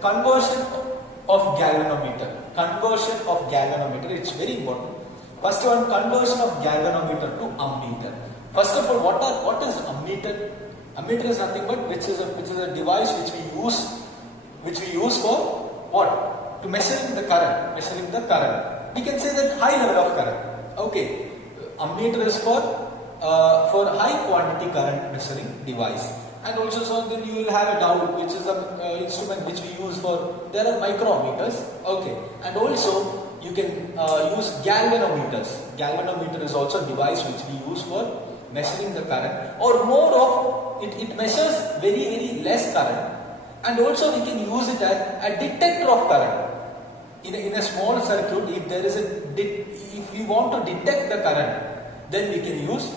conversion of galvanometer. Conversion of galvanometer, it's very important. First one, conversion of galvanometer to ammeter. First of all, what is ammeter? Ammeter is nothing but which is a device which we use for what? To measuring the current. We can say that high level of current. Okay, ammeter is for high quantity current measuring device. And also, so then you will have a diode, which is an instrument which we use for. There are micrometers. Okay, and also you can use galvanometers. Galvanometer is also a device which we use for measuring the current, or more of it measures very less current, and also we can use it as a detector of current. In a small circuit, if we want to detect the current, then we can use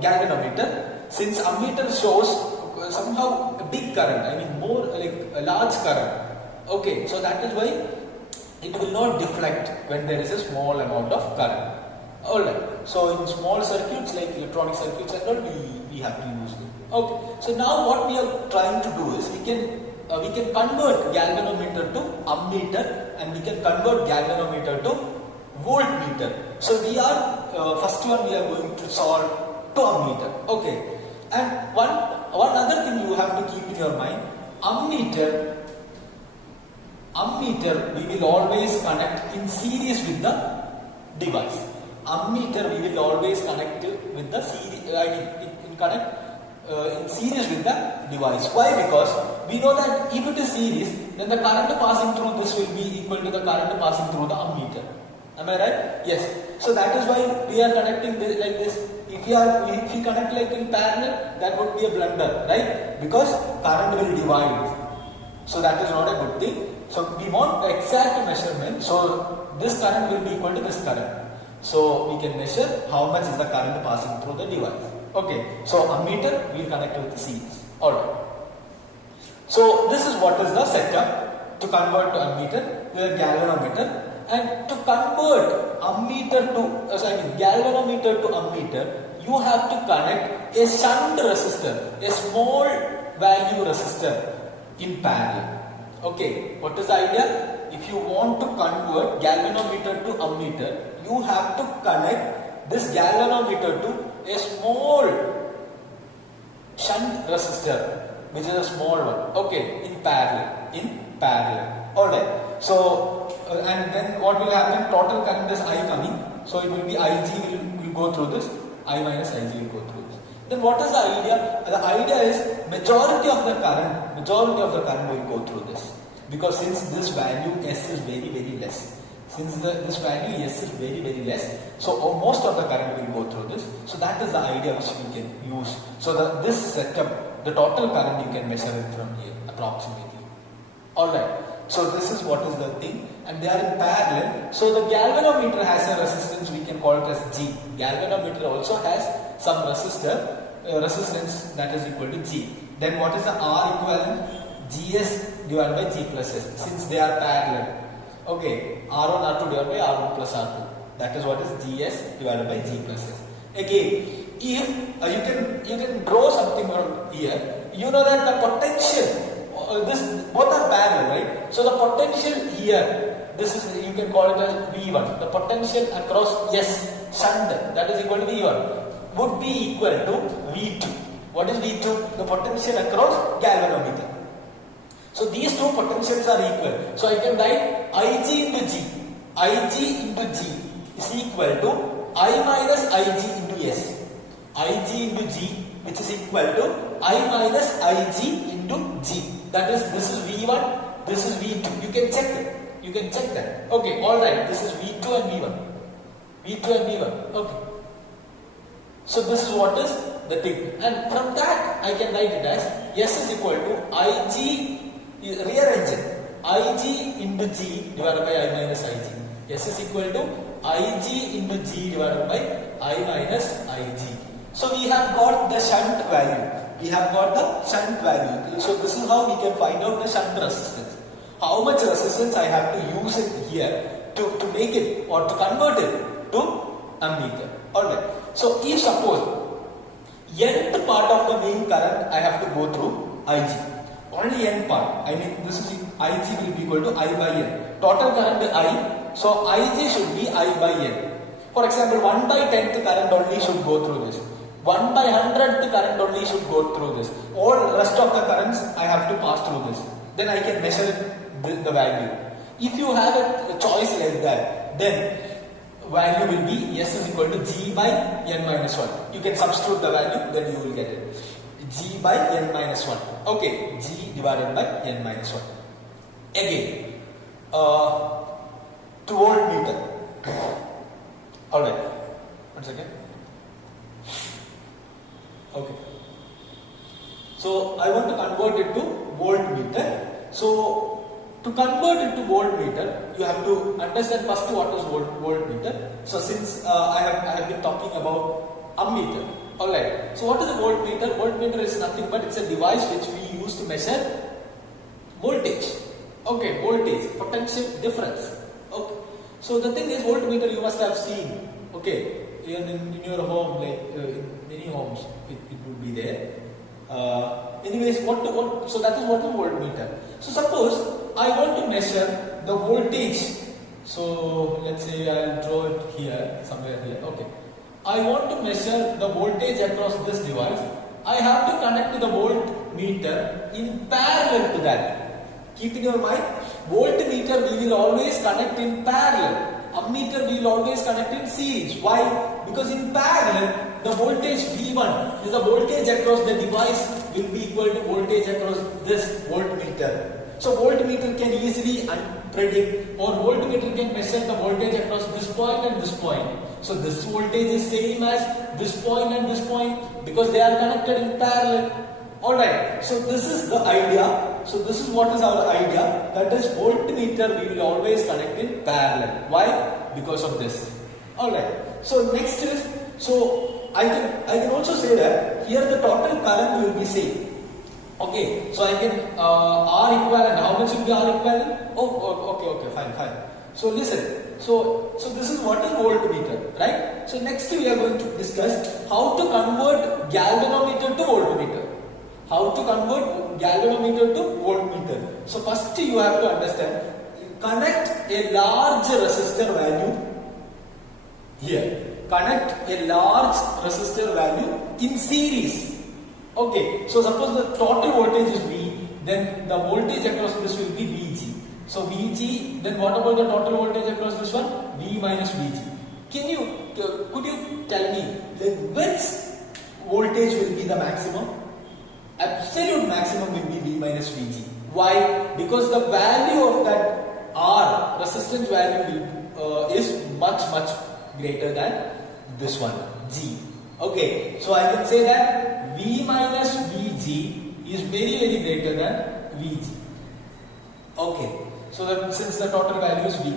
galvanometer. Since ammeter shows somehow a big current, more like a large current. Okay, so that is why it will not deflect when there is a small amount of current. Alright, so in small circuits like electronic circuits and all, we have to use it. Okay, so now what we are trying to do is we can convert galvanometer to ammeter, and we can convert galvanometer to voltmeter. So we are first one we are going to solve to ammeter. Okay, and one other thing you have to keep in your mind: ammeter we will always connect in series with the device. Ammeter we will always connect with the series. In series with the device. Why? Because we know that if it is series, then the current passing through this will be equal to the current passing through the ammeter. Am I right? Yes. So that is why we are connecting this like this. If we connect like in parallel, that would be a blunder, right? Because current will divide. So that is not a good thing. So we want the exact measurement. So this current will be equal to this current. So we can measure how much is the current passing through the device. Okay, so ammeter we will connect with the series. Alright. So this is what is the setup to convert to ammeter, the galvanometer, and to convert galvanometer to ammeter, you have to connect a shunt resistor, a small value resistor in parallel. Okay, what is the idea? If you want to convert galvanometer to ammeter, you have to connect this galvanometer to a small shunt resistor, which is a small one. Okay, in parallel. Alright. So and then what will happen? Total current is I coming. So it will be Ig will go through this. I minus Ig will go through this. Then what is the idea? The idea is majority of the current will go through this, because since this value S is very less. This value S is very less, so most of the current will go through this. So that is the idea which we can use. So this setup, the total current you can measure it from here approximately. Alright, so this is what is the thing, and they are in parallel. So the galvanometer has a resistance, we can call it as G. Galvanometer also has some resistance that is equal to G. Then what is the R equivalent? Gs divided by G plus S, since they are parallel. Okay, R1 R2 divided by R1 plus R2. That is what is Gs divided by G plus S. Again, if you can draw something from here, you know that the potential, both are parallel, right? So the potential here, this is, you can call it as V1. The potential across S shunt, that is equal to V1, would be equal to V2. What is V2? The potential across galvanometer. So these two potentials are equal. So I can write Ig into G. Ig into G is equal to I minus Ig into S. Ig into G, which is equal to I minus Ig into G. That is, this is V1, this is V2. You can check that. Okay, alright. This is V2 and V1. Okay. So this is what is the thing. And from that I can write it as S is equal to Ig, rearrange it, Ig into G divided by I minus Ig. S is equal to Ig into G divided by I minus Ig. So we have got the shunt value. So this is how we can find out the shunt resistance. How much resistance I have to use it here to make it or to convert it to ammeter. Alright. So if suppose nth part of the main current I have to go through Ig. only n part. I mean, this is Ig will be equal to I by n. Total current I, so Ig should be I by n. For example, 1 by 10th current only should go through this. 1 by 100th current only should go through this. All rest of the currents I have to pass through this. Then I can measure the value. If you have a choice like that, then value will be S is equal to G by n minus 1. You can substitute the value, then you will get it. G by n minus 1. Okay, G divided by n minus 1. Again, 2 voltmeter. Alright, 1 second. Okay. So I want to convert it to voltmeter. So to convert it to voltmeter, you have to understand first what is voltmeter. So since I have been talking about ammeter. Alright. So what is a voltmeter? Voltmeter is nothing but it's a device which we use to measure voltage. Okay, voltage, potential difference. Okay. So the thing is, voltmeter you must have seen. Okay, in your home, like in many homes, it would be there. Anyways, so that is what is voltmeter. So suppose I want to measure the voltage. So let's say I'll draw it here, somewhere here. Okay. I want to measure the voltage across this device. I have to connect to the voltmeter in parallel to that. Keep in your mind, voltmeter we will always connect in parallel. Ammeter we will always connect in series. Why? Because in parallel, the voltage V1 is the voltage across the device will be equal to voltage across this voltmeter. So voltmeter can easily predict, or voltmeter can measure the voltage across this point and this point. So this voltage is same as this point and this point because they are connected in parallel. Alright, so this is the idea. So this is what is our idea, that is voltmeter we will always connect in parallel. Why? Because of this. Alright, so next is, so I can also say that here the total current will be same. Okay, so I can R equivalent, how much will be R equivalent? Okay, fine. So listen, so this is what is voltmeter, right? So next we are going to discuss how to convert galvanometer to voltmeter. How to convert galvanometer to voltmeter. So first you have to understand, connect a large resistor value here. Connect a large resistor value in series. Okay, so suppose the total voltage is V, then the voltage across this will be Vg. So Vg, then what about the total voltage across this one? V minus Vg. Could you tell me, like, which voltage will be the maximum? Absolute maximum will be V minus Vg. Why? Because the value of that R, resistance value is much greater than this one, G. Okay, so I can say that V minus Vg is very greater than Vg. Okay, so that since the total value is V.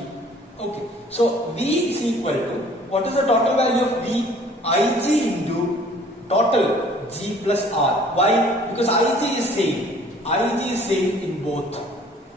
Okay, so V is equal to, what is the total value of V? Ig into total G plus R. Why? Because Ig is same. Ig is same in both.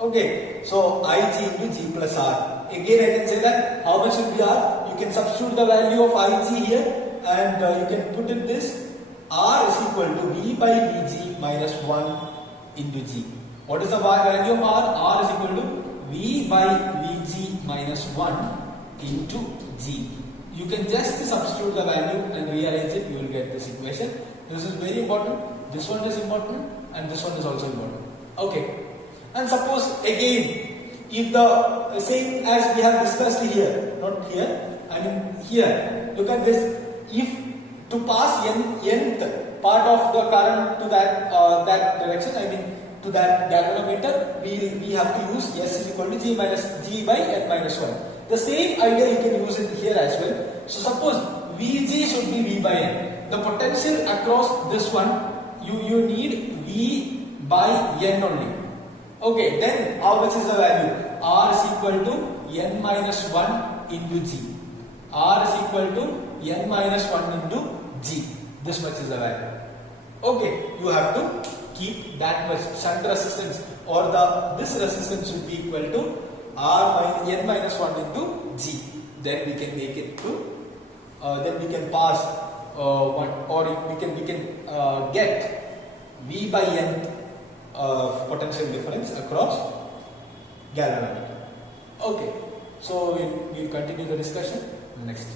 Okay, so Ig into G plus R. Again I can say that how much will be R? You can substitute the value of Ig here and you can put it this. R is equal to V by Vg minus 1 into G. What is the value of R? R is equal to V by Vg minus 1 into G. You can just substitute the value and rearrange it, you will get this equation. This is very important, this one is important and this one is also important. Okay, and suppose again, if the same as we have discussed here, not here, I mean here, look at this, if to pass nth part of the current to that direction, I mean to that galvanometer, we have to use S is equal to G by n minus 1. The same idea you can use it here as well. So suppose Vg should be V by n. The potential across this one, you need V by n only. Okay, then how much is the value? R is equal to n minus 1 into G. R is equal to n minus 1 into G. This much is the value. Okay, you have to keep that much shunt resistance, or this resistance should be equal to R minus n minus 1 into G. Then we can make it to then we can pass we can get V by n. potential difference across galvanometer. Okay, so we'll continue the discussion next.